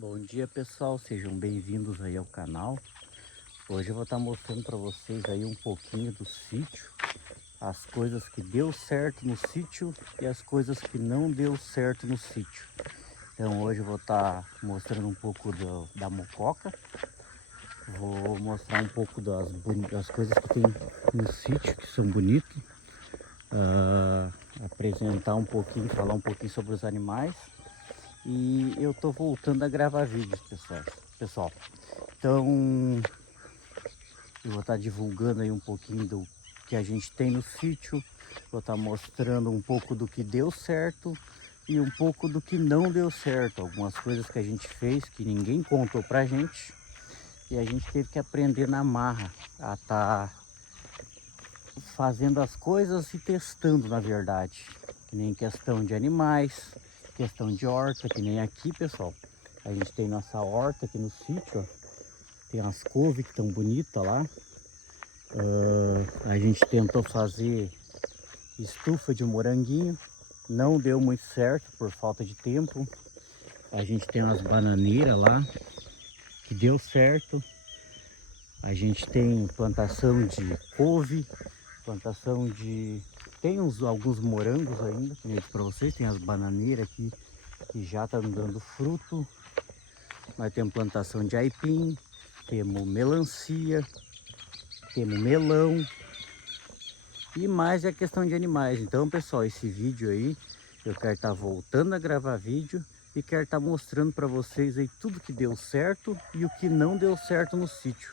Bom dia pessoal, sejam bem-vindos aí ao canal. Hoje eu vou estar mostrando para vocês aí um pouquinho do sítio, as coisas que deu certo no sítio e as coisas que não deu certo no sítio. Então hoje eu vou estar mostrando um pouco da mococa, vou mostrar um pouco das coisas que tem no sítio que são bonitas, apresentar um pouquinho, falar um pouquinho sobre os animais. E eu tô voltando a gravar vídeos, pessoal. Então, eu vou estar divulgando aí um pouquinho do que a gente tem no sítio. Vou estar mostrando um pouco do que deu certo e um pouco do que não deu certo. Algumas coisas que a gente fez que ninguém contou pra gente. E a gente teve que aprender na marra a estar fazendo as coisas e testando, na verdade. Que nem questão de animais, questão de horta, que nem aqui, pessoal. A gente tem nossa horta aqui no sítio, ó. Tem as couves que estão bonitas lá. A gente tentou fazer estufa de moranguinho, não deu muito certo por falta de tempo. A gente tem umas bananeiras lá que deu certo. A gente tem plantação de couve, plantação de... Tem alguns morangos ainda, como eu disse para vocês, tem as bananeiras aqui que já estão dando fruto. Nós temos plantação de aipim, temos melancia, temos melão e mais a questão de animais. Então, pessoal, esse vídeo aí, eu quero estar voltando a gravar vídeo e quero estar mostrando para vocês aí tudo que deu certo e o que não deu certo no sítio.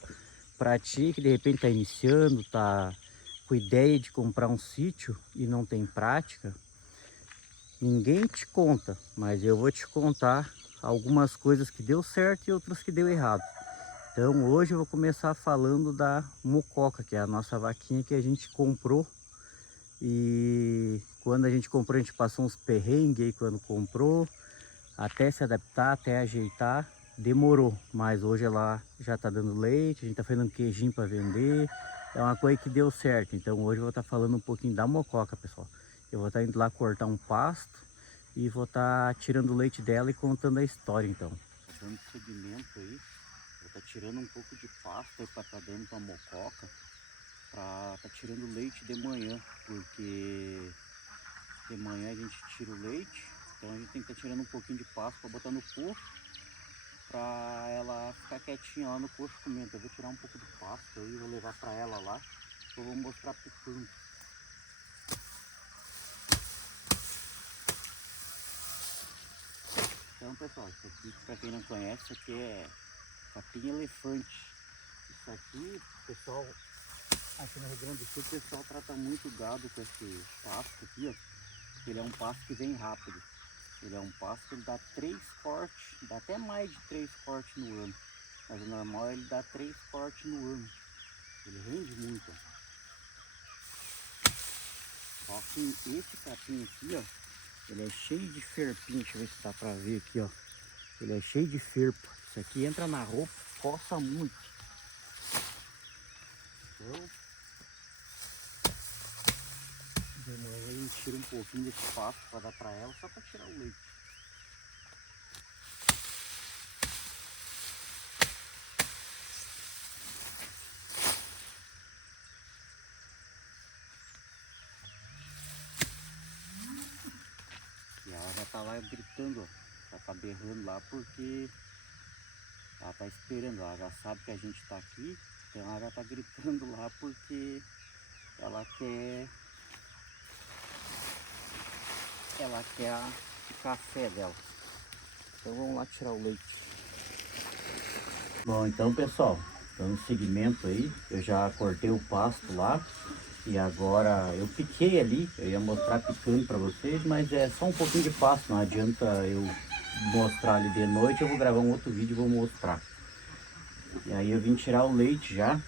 Para ti que de repente está iniciando, tá com ideia de comprar um sítio e não tem prática, ninguém te conta, mas eu vou te contar algumas coisas que deu certo e outras que deu errado. Então hoje eu vou começar falando da mococa, que é a nossa vaquinha que a gente comprou. E quando a gente comprou, a gente passou uns perrengues aí quando comprou, até se adaptar, até ajeitar, demorou. Mas hoje ela já está dando leite, a gente está fazendo um queijinho para vender. É uma coisa que deu certo. Então hoje eu vou estar falando um pouquinho da mococa, pessoal. Eu vou estar indo lá cortar um pasto e vou estar tirando o leite dela e contando a história, então. Dando seguimento aí, vou estar tirando um pouco de pasto aí para estar dando para a mococa, para estar tirando leite de manhã, porque de manhã a gente tira o leite, então a gente tem que estar tirando um pouquinho de pasto para botar no coxo, para ela ficar quietinha lá no coxo comendo. Eu vou tirar um pouco de pasto aí, vou levar para ela lá, eu vou mostrar picando. Então, pessoal, isso aqui, para quem não conhece, isso aqui é capim elefante. Isso aqui, pessoal, aqui no Rio Grande do Sul, o pessoal trata muito gado com esse pasto aqui, ó. Ele é um pasto que vem rápido. Ele é um pasto que ele dá 3 cortes, dá até mais de 3 cortes no ano. Mas o normal é ele dá 3 cortes no ano. Ele rende muito, ó. Só que esse capim aqui, ó, ele é cheio de ferpinho. Deixa eu ver se dá pra ver aqui, ó. Ele é cheio de ferpa. Isso aqui entra na roupa, coça muito. Então, de manhã a gente tira um pouquinho desse pasto para dar para ela, só para tirar o leite. E ela já tá lá gritando, ó. Já tá berrando lá porque ela tá esperando, ela já sabe que a gente tá aqui, então ela já tá gritando lá porque ela quer o café dela. Então vamos lá tirar o leite. Bom, então pessoal, dando seguimento aí, eu já cortei o pasto lá e agora eu piquei ali, eu ia mostrar picando para vocês, mas é só um pouquinho de pasto, não adianta eu mostrar ali de noite, eu vou gravar um outro vídeo e vou mostrar. E aí eu vim tirar o leite já,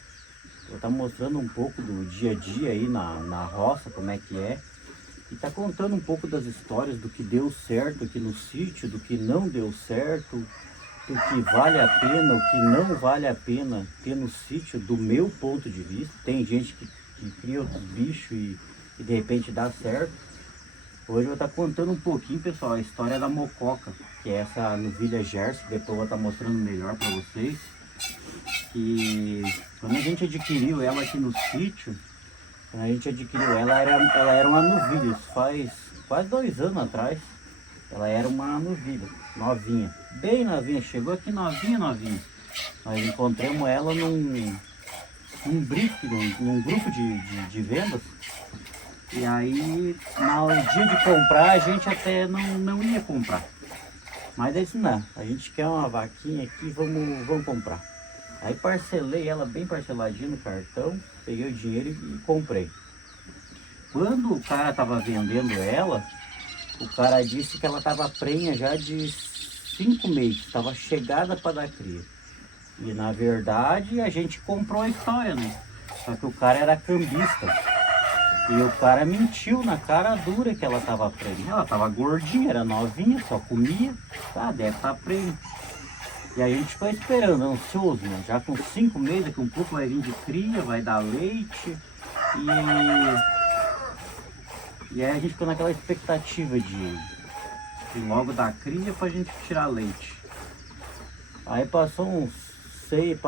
vou estar mostrando um pouco do dia a dia aí na roça, como é que é. E tá contando um pouco das histórias do que deu certo aqui no sítio, do que não deu certo, do que vale a pena, o que não vale a pena ter no sítio, do meu ponto de vista. Tem gente que cria outros bichos e de repente dá certo. Hoje eu vou estar contando um pouquinho, pessoal, a história da mococa. que é essa novilha Jersey, que depois eu vou estar mostrando melhor para vocês. E quando a gente adquiriu ela aqui no sítio, quando a gente adquiriu ela era uma novilha, isso faz quase 2 anos atrás. Ela era uma novilha, novinha, bem novinha, chegou aqui novinha. Nós encontramos ela num briefing, num grupo de vendas. E aí, no dia de comprar, a gente até não ia comprar. Mas eu disse, não, a gente quer uma vaquinha aqui, vamos comprar. Aí parcelei ela bem parceladinha no cartão, peguei o dinheiro e comprei. Quando o cara estava vendendo ela, o cara disse que ela estava prenha já de 5 meses, estava chegada para dar cria. E na verdade a gente comprou a história, né? Só que o cara era cambista. E o cara mentiu na cara dura que ela estava prenha. Ela estava gordinha, era novinha, só comia. Tá, deve estar prenha. E aí a gente ficou esperando, ansioso, né? Já com 5 meses, daqui um pouco vai vir de cria, vai dar leite. E aí a gente ficou naquela expectativa de logo dar cria pra gente tirar leite. Aí passou uns 6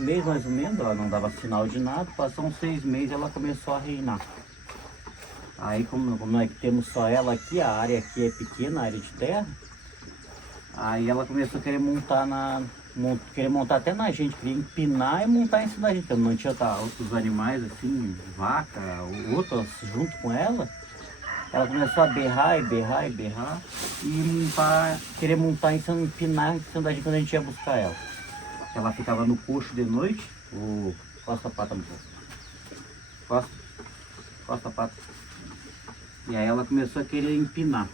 meses mais ou menos, ela não dava sinal de nada, passou uns 6 meses ela começou a reinar. Aí como nós temos só ela aqui, a área aqui é pequena, a área de terra, aí ela começou a querer montar até na gente, queria empinar e montar em cima da gente, porque não tinha outros animais assim, vaca, outras junto com ela. Ela começou a berrar e querer montar em cima, empinar em cima da gente quando a gente ia buscar ela. Ela ficava no coxo de noite, costa a pata no coxo, costa a pata. E aí ela começou a querer empinar.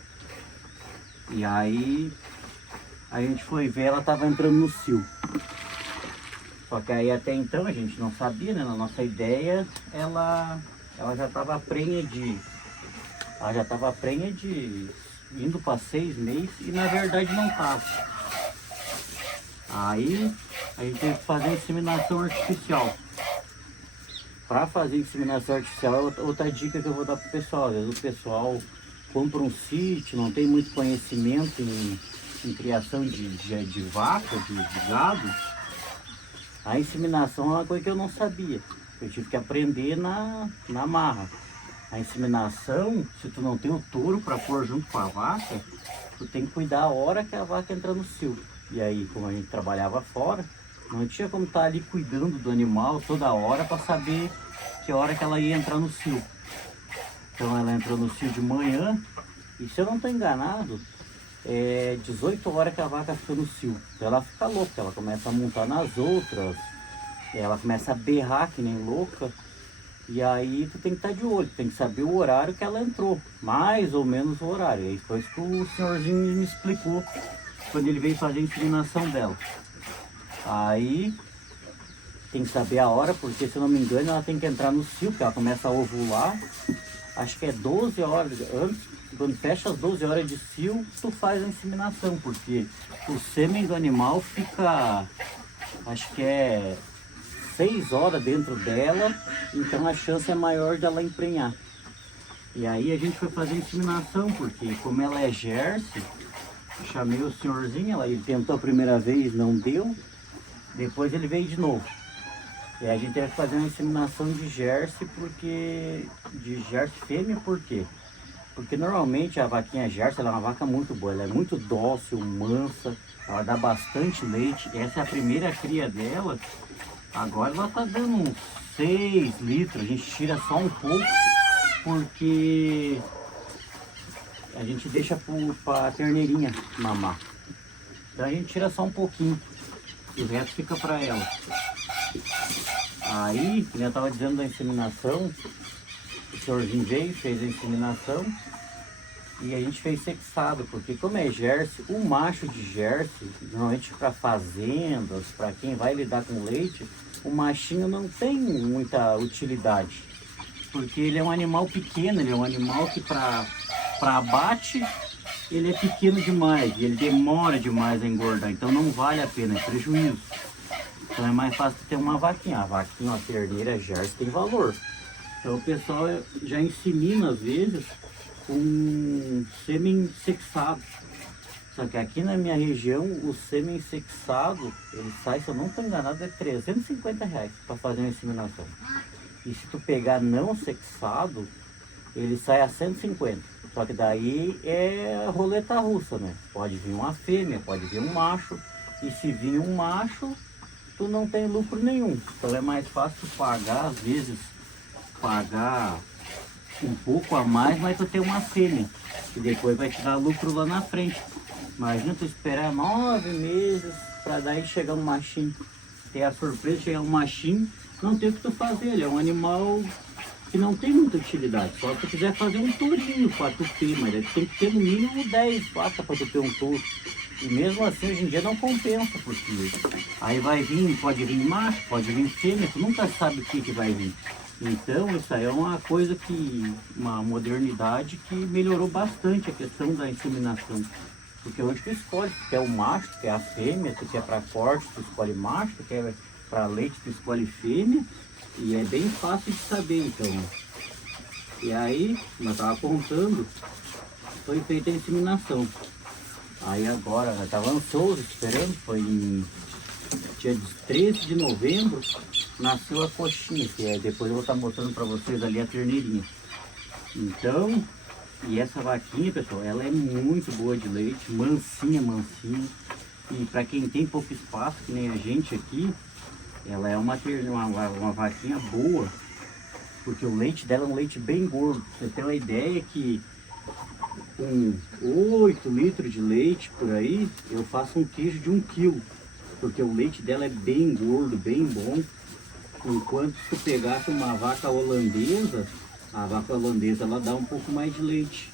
E aí a gente foi ver, ela estava entrando no cio. Só que aí até então a gente não sabia, né? Na nossa ideia, ela já estava prenha de... Ela já estava prenha de... indo para 6 meses e na verdade não estava. Aí a gente teve que fazer inseminação artificial. Para fazer inseminação artificial, outra dica que eu vou dar para o pessoal. Às vezes o pessoal compra um sítio, não tem muito conhecimento em criação de vaca, de gado. A inseminação é uma coisa que eu não sabia. Eu tive que aprender na marra. A inseminação, se tu não tem o touro para pôr junto com a vaca, tu tem que cuidar a hora que a vaca entra no cio. E aí, como a gente trabalhava fora, não tinha como estar ali cuidando do animal toda hora para saber que hora que ela ia entrar no cio. Então ela entrou no cio de manhã, e se eu não estou enganado, é 18 horas que a vaca fica no cio. Então ela fica louca, ela começa a montar nas outras, ela começa a berrar que nem louca. E aí tu tem que estar de olho, tem que saber o horário que ela entrou, mais ou menos o horário. E aí foi isso que o senhorzinho me explicou quando ele veio fazer a inseminação dela. Aí tem que saber a hora, porque se eu não me engano ela tem que entrar no cio, porque ela começa a ovular. Acho que é 12 horas antes, quando fecha as 12 horas de cio, tu faz a inseminação, porque o sêmen do animal fica, acho que é 6 horas dentro dela, então a chance é maior dela emprenhar. E aí a gente foi fazer a inseminação, porque como ela é Jersey, eu chamei o senhorzinho, ele tentou a primeira vez, não deu, depois ele veio de novo. E aí a gente teve que fazer uma inseminação de Jersey, de Jersey fêmea, por quê? Porque normalmente a vaquinha Jersey ela é uma vaca muito boa, ela é muito dócil, mansa, ela dá bastante leite. Essa é a primeira cria dela. Agora ela tá dando uns 6 litros, a gente tira só um pouco, porque a gente deixa para a terneirinha mamar. Então a gente tira só um pouquinho, e o resto fica para ela. Aí, como eu estava dizendo da inseminação, o senhorzinho veio, fez a inseminação, e a gente fez sexado, porque como é Jersey, o macho de Jersey, normalmente para fazendas, para quem vai lidar com leite, o machinho não tem muita utilidade, porque ele é um animal pequeno, ele é um animal que para abate, ele é pequeno demais, e ele demora demais a engordar, então não vale a pena, é prejuízo. Então é mais fácil ter uma vaquinha, uma terneira Jersey tem valor. Então o pessoal já insemina às vezes com sêmen sexado. Só que aqui na minha região, o sêmen sexado, ele sai, se eu não estou enganado, é R$ 350 para fazer uma inseminação. E se tu pegar não sexado, ele sai a 150. Só que daí é roleta russa, né? Pode vir uma fêmea, pode vir um macho. E se vir um macho, tu não tem lucro nenhum. Então é mais fácil pagar, às vezes, pagar um pouco a mais, mas tu ter uma fêmea. E depois vai te dar lucro lá na frente. Imagina tu esperar 9 meses para daí chegar um machinho. Ter a surpresa de chegar um machinho, não tem o que tu fazer. Ele é um animal que não tem muita utilidade. Só se tu quiser fazer um tourinho para tu ter, mas tu tem que ter no mínimo 10 vacas para tu ter um touro. E mesmo assim hoje em dia não compensa, porque aí vai vir, pode vir macho, pode vir fêmea, tu nunca sabe o que vai vir. Então isso aí é uma coisa que, uma modernidade que melhorou bastante a questão da inseminação. Porque hoje tu escolhe, tu quer o macho, tu quer a fêmea, tu quer para corte, tu escolhe macho, tu quer para leite, tu escolhe fêmea. E é bem fácil de saber, então. E aí, como eu estava contando, foi feita a inseminação. Aí agora, eu estava ansioso, esperando, foi em dia 13 de novembro, nasceu a coxinha, que é, depois eu vou estar mostrando para vocês ali a terneirinha. Então, e essa vaquinha, pessoal, ela é muito boa de leite, mansinha, mansinha. E para quem tem pouco espaço, que nem a gente aqui, ela é uma vaquinha boa, porque o leite dela é um leite bem gordo. Você tem uma ideia que com 8 litros de leite por aí, eu faço um queijo de 1 quilo, porque o leite dela é bem gordo, bem bom. Enquanto se tu pegasse uma vaca holandesa, a vaca holandesa ela dá um pouco mais de leite,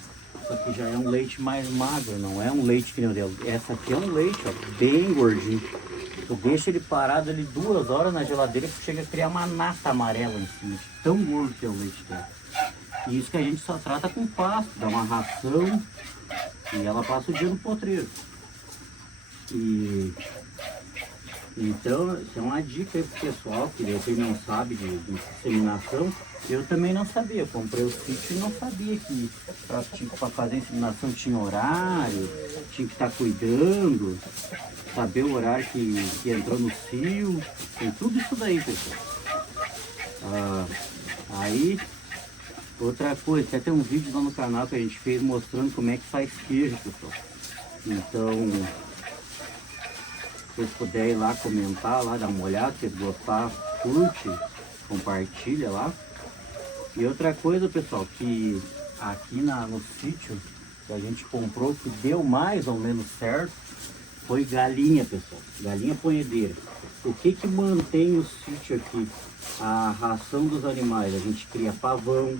só que já é um leite mais magro, não é um leite que nem o dela. Essa aqui é um leite, ó, bem gordinho. Tu deixa ele parado ali 2 horas na geladeira que chega a criar uma nata amarela em cima, tão gordo que é o leite dela. E isso que a gente só trata com pasto, dá uma ração e ela passa o dia no potreiro. E então, isso é uma dica aí pro pessoal que depois não sabe de inseminação. Eu também não sabia, eu comprei o sítio e não sabia que para fazer inseminação tinha horário, tinha que estar cuidando, saber o horário que entrou no cio, tem tudo isso daí, pessoal. Aí, outra coisa, até tem um vídeo lá no canal que a gente fez mostrando como é que faz queijo, pessoal. Então, se vocês puderem ir lá comentar, lá, dar uma olhada, se gostar, curte, compartilha lá. E outra coisa, pessoal, que aqui no sítio que a gente comprou, que deu mais ou menos certo, foi galinha, pessoal, galinha ponhedeira. O que que mantém o sítio aqui? A ração dos animais. A gente cria pavão,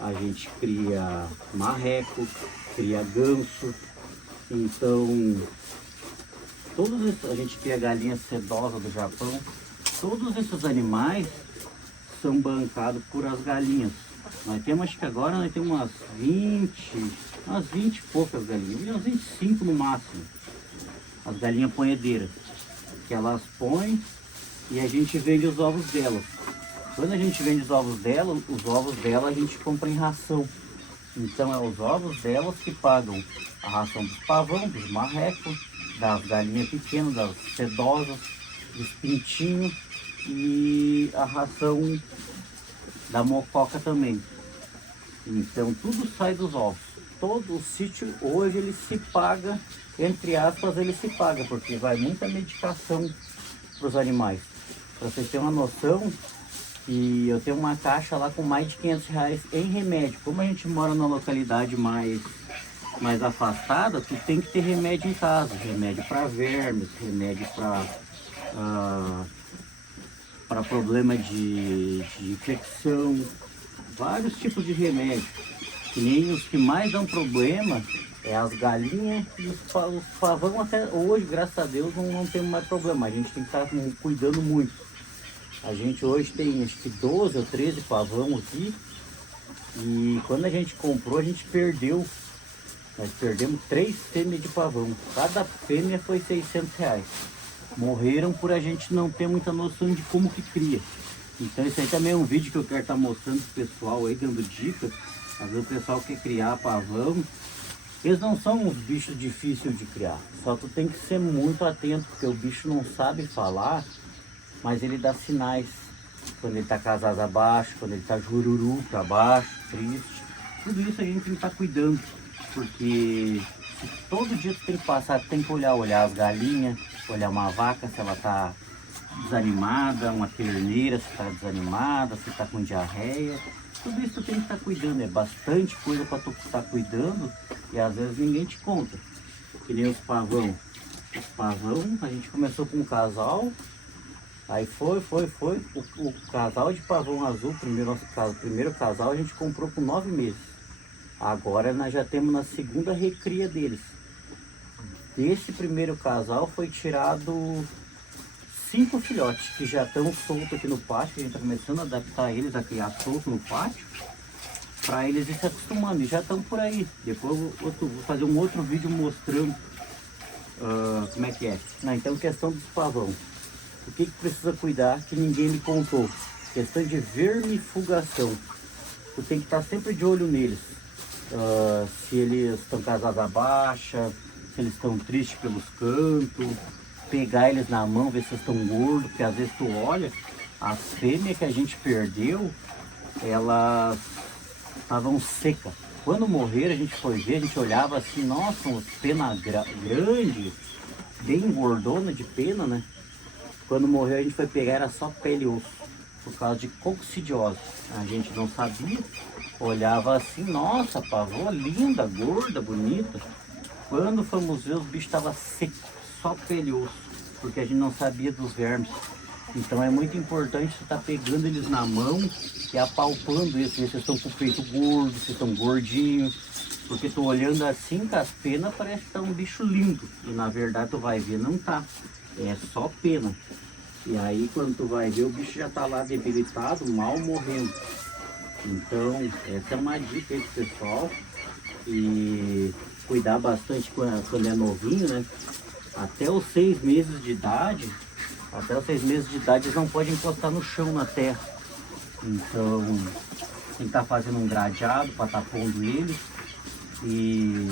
a gente cria marreco, cria ganso. Então, a gente cria galinha sedosa do Japão. Todos esses animais são bancados por as galinhas. Nós temos, acho que agora nós temos umas 20 e poucas galinhas, umas 25 no máximo. As galinhas ponhedeiras, que elas põem e a gente vende os ovos delas. Quando a gente vende os ovos dela a gente compra em ração. Então é os ovos delas que pagam a ração dos pavão, dos marrecos, das galinhas pequenas, das sedosas, dos pintinhos e a ração da mococa também. Então tudo sai dos ovos. Todo o sítio hoje ele se paga, entre aspas, ele se paga, porque vai muita medicação para os animais. Para vocês terem uma noção, que eu tenho uma caixa lá com mais de R$ 500 em remédio. Como a gente mora numa localidade mais afastada, tu tem que ter remédio em casa. Remédio para vermes, remédio para problema de infecção, vários tipos de remédio. Que nem os que mais dão problema é as galinhas e os pavão. Até hoje, graças a Deus, não temos mais problema. A gente tem que estar cuidando muito. A gente hoje tem acho que 12 ou 13 pavão aqui. E quando a gente comprou, a gente perdeu. Nós perdemos 3 fêmeas de pavão. Cada fêmea foi R$ 600. Morreram por a gente não ter muita noção de como que cria. Então esse aí também é um vídeo que eu quero estar mostrando pro pessoal aí, dando dicas. Às vezes o pessoal quer criar pavão Eles não são uns bichos difíceis de criar, só tu tem que ser muito atento, porque o bicho não sabe falar, mas ele dá sinais. Quando ele tá casado abaixo, quando ele tá jururu para baixo, triste. Tudo isso a gente tem que estar cuidando, porque todo dia tu tem que passar, tu tem que olhar as galinhas, olhar uma vaca se ela tá desanimada, uma terneira se tá desanimada, se tá com diarreia. Tudo isso tu tem que estar cuidando, é bastante coisa para tu estar cuidando e às vezes ninguém te conta. Que nem os pavão. Os pavão, a gente começou com um casal, aí foi. O casal de pavão azul, primeiro casal, a gente comprou com 9 meses. Agora nós já temos na segunda recria deles. Desse primeiro casal foi tirado 5 filhotes que já estão soltos aqui no pátio. A gente está começando a adaptar eles a criar solto no pátio, para eles ir se acostumando, e já estão por aí. Depois vou fazer um outro vídeo mostrando como é que é. Então, questão dos pavão, o que precisa cuidar que ninguém me contou? Questão de vermifugação. Tu tem que estar sempre de olho neles. Se eles estão casados a baixa, se eles estão tristes pelos cantos, pegar eles na mão, ver se eles estão gordos, porque às vezes tu olha, as fêmeas que a gente perdeu, elas estavam secas. Quando morreram, a gente foi ver, a gente olhava assim, nossa, uma pena grande, bem gordona de pena, né? Quando morreu, a gente foi pegar, era só pele e osso, por causa de coccidiose. A gente não sabia, olhava assim, nossa, pavô, linda, gorda, bonita. Quando fomos ver, os bichos estavam secos, só pele e osso, porque a gente não sabia dos vermes. Então é muito importante você estar pegando eles na mão e apalpando eles, se estão com o peito gordo, se estão gordinhos. Porque tu olhando assim com as penas, parece que tá um bicho lindo. E na verdade tu vai ver, não tá. É só pena. E aí quando tu vai ver, o bicho já tá lá debilitado, mal morrendo. Então essa é uma dica aí pro pessoal. E cuidar bastante quando é novinho, né? Até os 6 meses de idade, eles não podem encostar no chão, na terra. Então, tem que estar fazendo um gradeado para estar pondo eles. E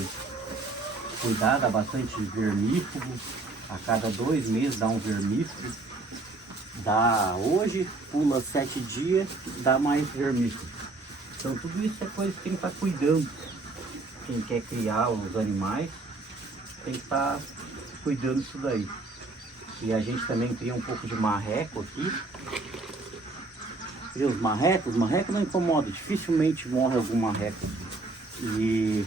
cuidar, dá bastante vermífugo. A cada 2 meses dá um vermífugo. Hoje, pula 7 dias, dá mais vermífugo. Então, tudo isso é coisa que tem que estar cuidando. Quem quer criar os animais, tem que estar cuidando disso daí. E a gente também cria um pouco de marreco aqui. E os marrecos não incomodam, dificilmente morre algum marreco. E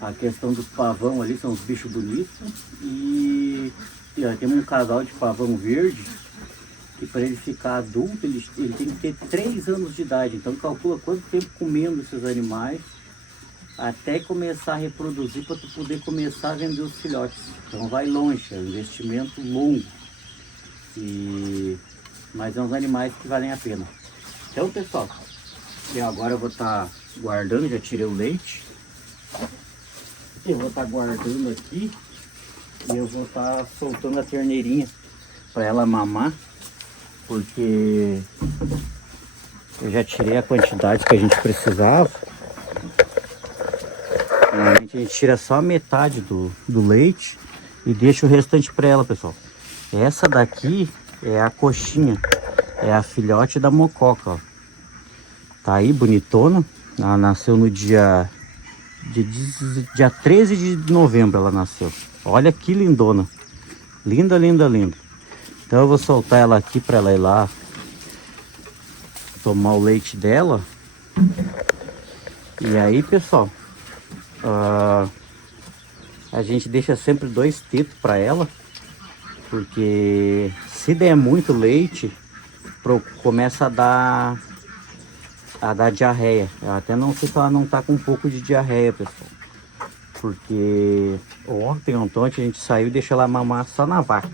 a questão dos pavão ali, são os bichos bonitos. E temos um casal de pavão verde, que para ele ficar adulto, ele tem que ter 3 anos de idade. Então calcula quanto tempo comendo esses animais, até começar a reproduzir, para tu poder começar a vender os filhotes. Então vai longe, é um investimento longo. Mas é uns animais que valem a pena. Então, pessoal, agora eu vou estar guardando, já tirei o leite. Eu vou estar guardando aqui e eu vou estar soltando a terneirinha para ela mamar, porque eu já tirei a quantidade que a gente precisava. Normalmente a gente tira só a metade do leite e deixa o restante para ela, pessoal. Essa daqui é a coxinha, é a filhote da mococa, ó. Tá aí, bonitona. Ela nasceu no dia 13 de novembro, ela nasceu. Olha que lindona. Linda, linda, linda. Então eu vou soltar ela aqui para ela ir lá tomar o leite dela. E aí, pessoal, a gente deixa sempre 2 tetos para ela, porque se der muito leite, começa a dar diarreia. Eu até não sei se ela não tá com um pouco de diarreia, pessoal, porque ontem a gente saiu e deixou ela mamar só na vaca.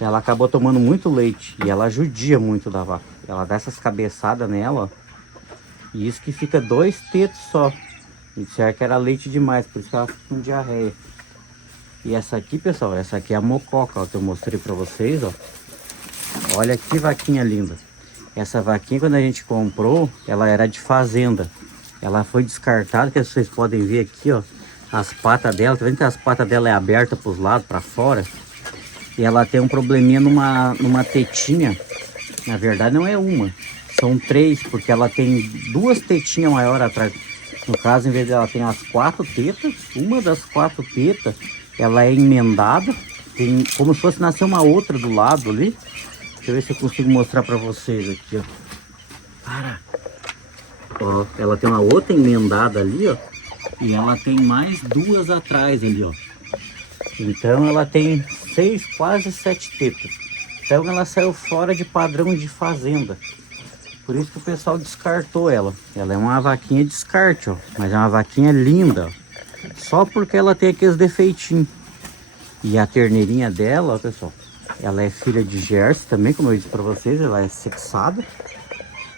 Ela acabou tomando muito leite e ela judia muito da vaca. Ela dá essas cabeçadas nela, ó, e isso que fica 2 tetos só. Me disseram que era leite demais, por isso que ela fica com diarreia. E essa aqui, pessoal, essa aqui é a mococa, ó, que eu mostrei pra vocês, ó. Olha que vaquinha linda. Essa vaquinha, quando a gente comprou, ela era de fazenda. Ela foi descartada, que vocês podem ver aqui, ó. As patas dela, tá vendo que as patas dela é aberta para os lados, para fora? E ela tem um probleminha numa tetinha. Na verdade não é uma, são 3, porque ela tem 2 tetinhas maiores atrás. No caso, em vez dela tem as 4 tetas, uma das 4 tetas, ela é emendada. Tem como se fosse nascer uma outra do lado ali. Deixa eu ver se eu consigo mostrar para vocês aqui, ó. Para! Ó, ela tem uma outra emendada ali, ó. E ela tem mais 2 atrás ali, ó. Então ela tem 6, quase 7 tetas. Então ela saiu fora de padrão de fazenda. Por isso que o pessoal descartou ela. Ela é uma vaquinha de descarte, ó. Mas é uma vaquinha linda, ó. Só porque ela tem aqueles defeitinhos. E a terneirinha dela, ó, pessoal. Ela é filha de Jersey também, como eu disse pra vocês. Ela é sexada.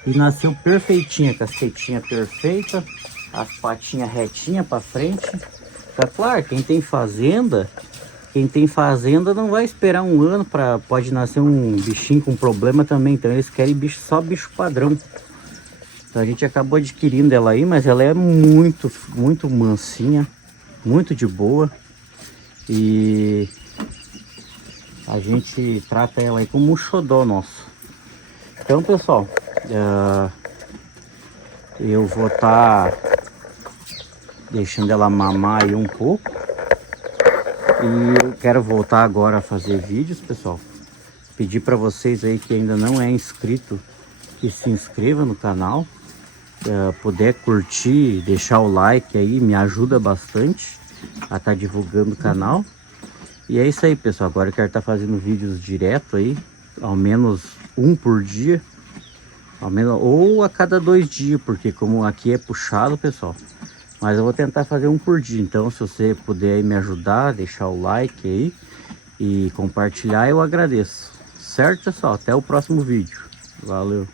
E nasceu perfeitinha, com as tetinhas perfeitas. As patinhas retinhas pra frente. Tá claro, quem tem fazenda não vai esperar um ano para pode nascer um bichinho com problema também. Então eles querem só bicho padrão. Então a gente acabou adquirindo ela aí, mas ela é muito mansinha, muito de boa. E a gente trata ela aí como um xodó nosso. Então, pessoal, eu vou estar deixando ela mamar aí um pouco. E eu quero voltar agora a fazer vídeos, pessoal. Pedir para vocês aí que ainda não é inscrito, que se inscreva no canal. Puder curtir, deixar o like aí, me ajuda bastante a estar divulgando o canal. E é isso aí, pessoal. Agora eu quero estar fazendo vídeos direto aí, ao menos um por dia. Ao menos, ou a cada 2 dias, porque como aqui é puxado, pessoal. Mas eu vou tentar fazer um por dia. Então, se você puder aí me ajudar, deixar o like aí e compartilhar, eu agradeço. Certo, pessoal? Até o próximo vídeo. Valeu!